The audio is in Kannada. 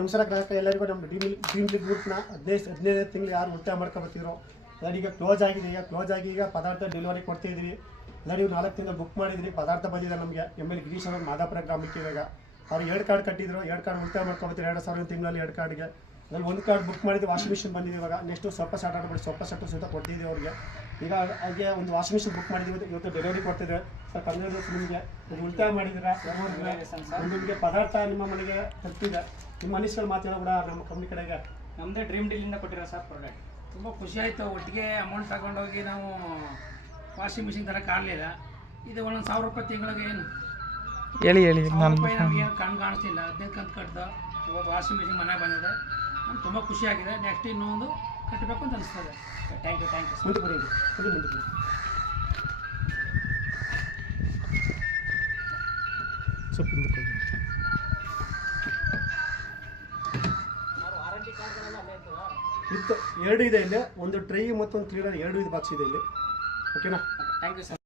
ನಮಸ್ಕಾರ ಗ್ರಾಹಕ ಎಲ್ಲರಿಗೂ ನಮ್ಮ ಡ್ರೀಮ್ ಲೀಗ್ ಗ್ರೂಪ್ನ 15 ತಿಂಗಳು ಯಾರು ಉಳಿತಾಯ ಮಾಡ್ಕೊಬರ್ತಿದ್ರು ಈಗ ಕ್ಲೋಸ್ ಆಗಿದೆ. ಈಗ ಪದಾರ್ಥ ಡೆಲಿವರಿ ಕೊಡ್ತಾಯಿದ್ದೀವಿ. ಎಲ್ಲರೂ 4 ತಿಂಗಳು ಬುಕ್ ಮಾಡಿದ್ರಿ, ಪದಾರ್ಥ ಬಂದಿದೆ ನಮಗೆ. ML ಗಿರೀಶ್ ಅವರು ಮಾದಾಪುರ ಗ್ರಾಮಕ್ಕೆ. ಇವಾಗ ಅವ್ರು 2 ಕಾರ್ಡ್ ಕಟ್ಟಿದ್ರು, 2 ಕಾರ್ಡ್ ಉಳಿತಾಯ ಮಾಡ್ಕೊಬರ್ತೀವಿ. 2000 ತಿಂಗಳಲ್ಲಿ 2 ಕಾರ್ಡ್ಗೆ ಅಲ್ಲಿ 1 ಕಾರ್ಡ್ ಬುಕ್ ಮಾಡಿದ್ವಿ. ವಾಷಿಂಗ್ ಮಿಷಿನ್ ಬಂದಿದೆ. ಇವಾಗ ನೆಕ್ಸ್ಟ್ ಸೋಫಾ ಸೆಟ್ ಆರ್ಡರ್ ಮಾಡಿ ಸೋಫಾ ಸೆಟ್ಟು ಸಹಿತ ಕೊಡ್ತಿದ್ದೀವಿ ಅವ್ರಿಗೆ. ಈಗ ಹಾಗೆ ಒಂದು ವಾಷಿಂಗ್ ಮಿಷಿನ್ ಬುಕ್ ಮಾಡಿದ್ದೀವಿ, ಇವತ್ತು ಡೆಲಿವರಿ ಕೊಡ್ತಿದ್ದೇವೆ. ಸರ್ ಕಂಗ್ರಾಚುಲೇಷನ್, ನಿಮಗೆ ಉಳಿತಾಯ ಮಾಡಿದ್ದೀರಾ. ನಿಮಗೆ ಪದಾರ್ಥ ನಿಮ್ಮ ಮನೆಗೆ ತಲುಪಿದೆ. ನಿಮ್ಮ ಮನುಷ್ಯರು ಮಾತಾಡೋ ಕೂಡ ನಮ್ಮ ಕಂಪ್ನಿ ಕಡೆಗೆ ನಮ್ಮದೇ ಡ್ರೀಮ್ ಡೀಲಿಂದ ಕೊಟ್ಟಿರೋ ಸರ್ ಪ್ರಾಡಕ್ಟ್. ತುಂಬ ಖುಷಿ ಆಯಿತು. ಒಟ್ಟಿಗೆ ಅಮೌಂಟ್ ತಗೊಂಡೋಗಿ ನಾವು ವಾಷಿಂಗ್ ಮಿಷಿನ್ ತರೋಕ್ಕಾಗಲಿಲ್ಲ. ಇದು 1000 ರೂಪಾಯಿ ತಿಂಗಳಿಗೆ ಏನು ಹೇಳಿ ನಮಗೆ ಏನು ಕಣ್ಣು ಕಾಣಿಸ್ತಿಲ್ಲ. 15 ಕಂತು ಕಟ್ಟಿದ ಇವತ್ತು ವಾಷಿಂಗ್ ಮಿಷಿನ್ ಮನೆಗೆ ಬಂದಿದೆ. ನಮ್ಗೆ ತುಂಬ ಖುಷಿಯಾಗಿದೆ. ನೆಕ್ಸ್ಟ್ ಇನ್ನೊಂದು ಕಟ್ಟಬೇಕು ಅಂತ ಅನಿಸ್ತದೆ. ಥ್ಯಾಂಕ್ ಯು ಮುಂದೆ ಬರೀ ಸ್ವಲ್ಪ ಇತ್ತು 2 ಇದೆ ಇಲ್ಲಿ. ಒಂದು ಟ್ರೈ ಮತ್ತೊಂದು ಕ್ಲೀನರ್ 2 ಬಾಕ್ಸ್ ಇದೆ ಇಲ್ಲಿ. ಓಕೆನಾ? Thank you sir.